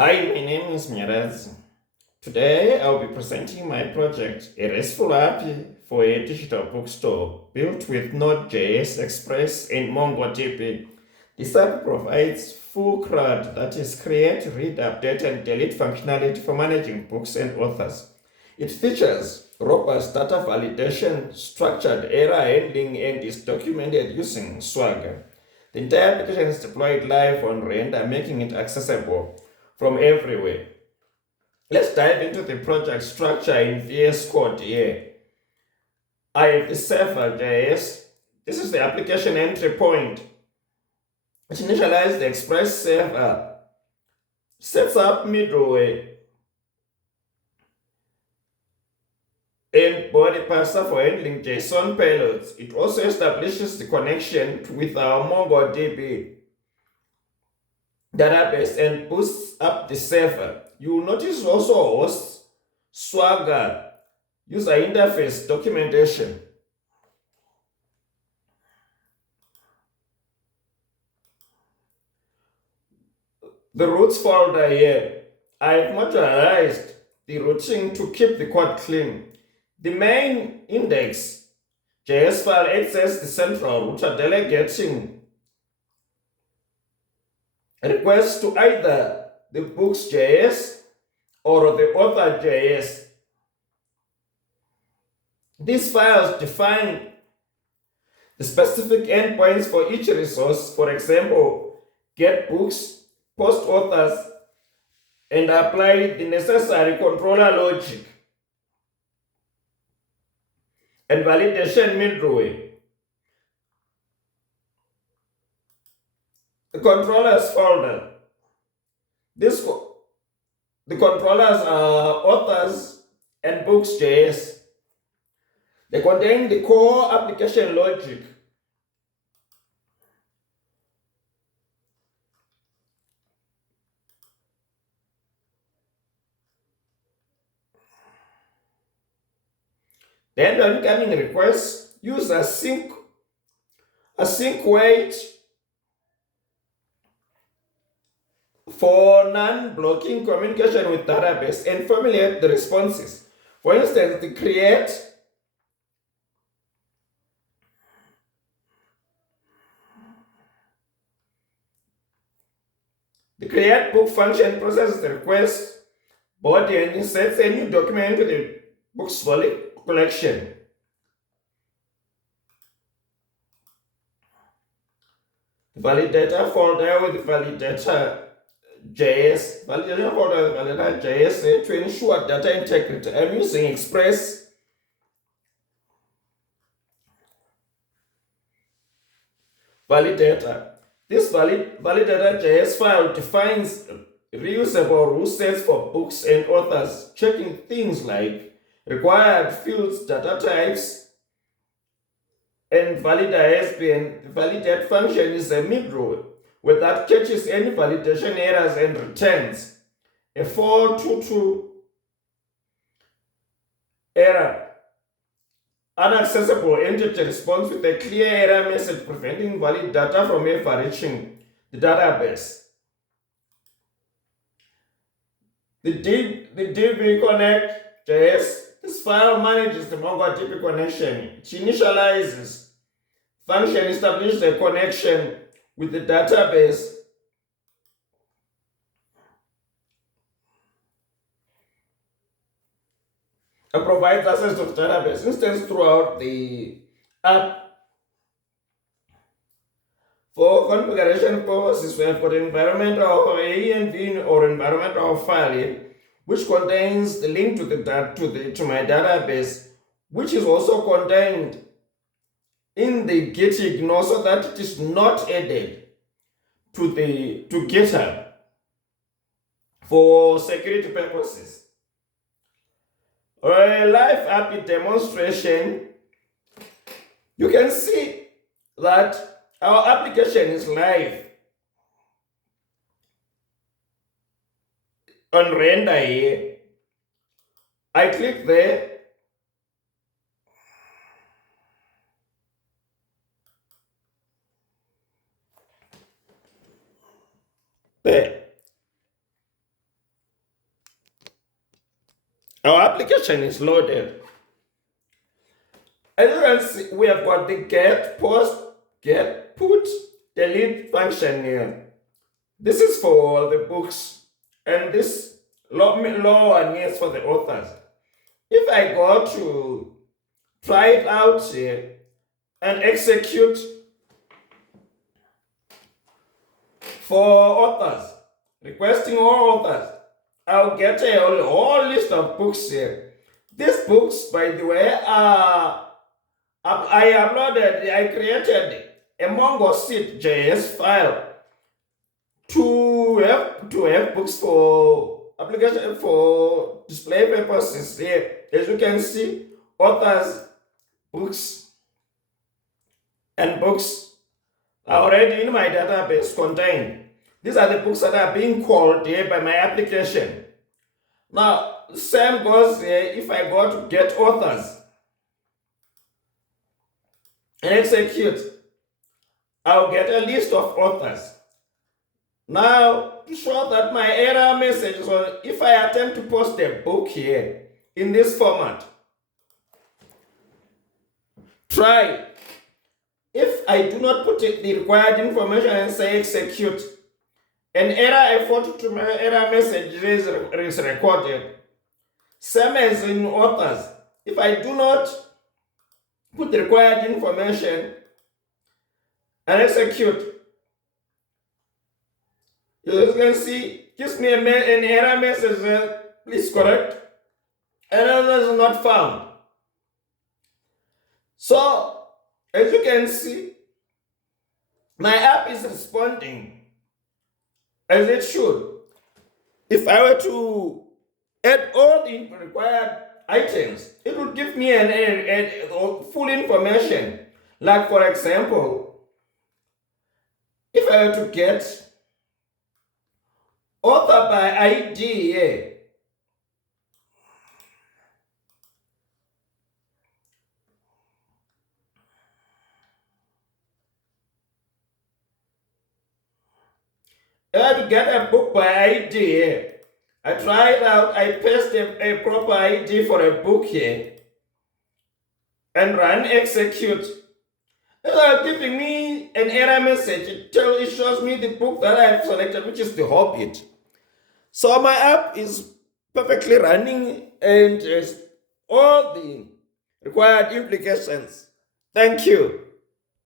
Hi, my name is Miraz. Today I'll be presenting my project, a RESTful API for a digital bookstore built with Node.js, Express, and MongoDB. This API provides full CRUD, that is create, read, update, and delete functionality for managing books and authors. It features robust data validation, structured error handling, and is documented using Swagger. The entire application is deployed live on Render, making it accessible from everywhere. Let's dive into the project structure in VS Code here. I have the server.js. This is the application entry point. It initializes the Express server, sets up middleware, and body parser for handling JSON payloads. It also establishes the connection with our MongoDB database and boosts up the server. You will notice also hosts, Swagger, user interface documentation. The roots folder here, I've modularized the routing to keep the code clean. The main index.js file acts as the central router, delegating requests to either the books.js or the author.js. These files define the specific endpoints for each resource, for example, get books, post authors, and apply the necessary controller logic and validation middleware. The controllers folder. The controllers are authors and books.js. They contain the core application logic. Then the incoming requests use async wait for non-blocking communication with database and formulate the responses. For instance, the create book function processes the request body and inserts a new document into the books collection. Validator folder with validator folder with validator.js to ensure data integrity. I'm using Express validator. This validator.js file defines reusable rule sets for books and authors, checking things like required fields, data types, and validate and the validate function is a middleware where that catches any validation errors and returns a 422 error unaccessible entity response with a clear error message preventing valid data from ever reaching the database. The DB connect.js, this file manages the MongoDB connection. It initializes function, establishes a connection with the database, and provides access to the database instance throughout the app. For configuration purposes, we have got environmental env or environmental file, which contains the link to my database, which is also contained in the git ignore so that it is not added to GitHub for security purposes. A live API demonstration, you can see that our application is live on render here. I click there. There. Our application is loaded. As you can see, we have got the get, post, get, put, delete function here. This is for the books, and this lower one is for the authors. If I go to try it out here and execute for authors, requesting all authors, I'll get a whole list of books here. These books, by the way, I created a MongoJS file to have books for application for display purposes here. As you can see, authors, books, and books are already in my database contained. These are the books that are being called here by my application. Now, same goes here if I go to get authors and execute. I'll get a list of authors. Now, to show that my error message, so if I attempt to post a book here in this format, try. If I do not put the required information and say execute, an error effort to my error message is recorded. Same as in authors. If I do not put the required information and execute, you can see, gives me an error message, please correct. Error is not found. So, as you can see, my app is responding as it should. If I were to add all the required items, it would give me a full information. Like, for example, if I were to get author by ID here, if I were to get a book by ID here, I try it out, I paste a proper ID for a book here, and run execute. It's giving me an error message. It shows me the book that I have selected, which is The Hobbit. So my app is perfectly running and has all the required implications. Thank you.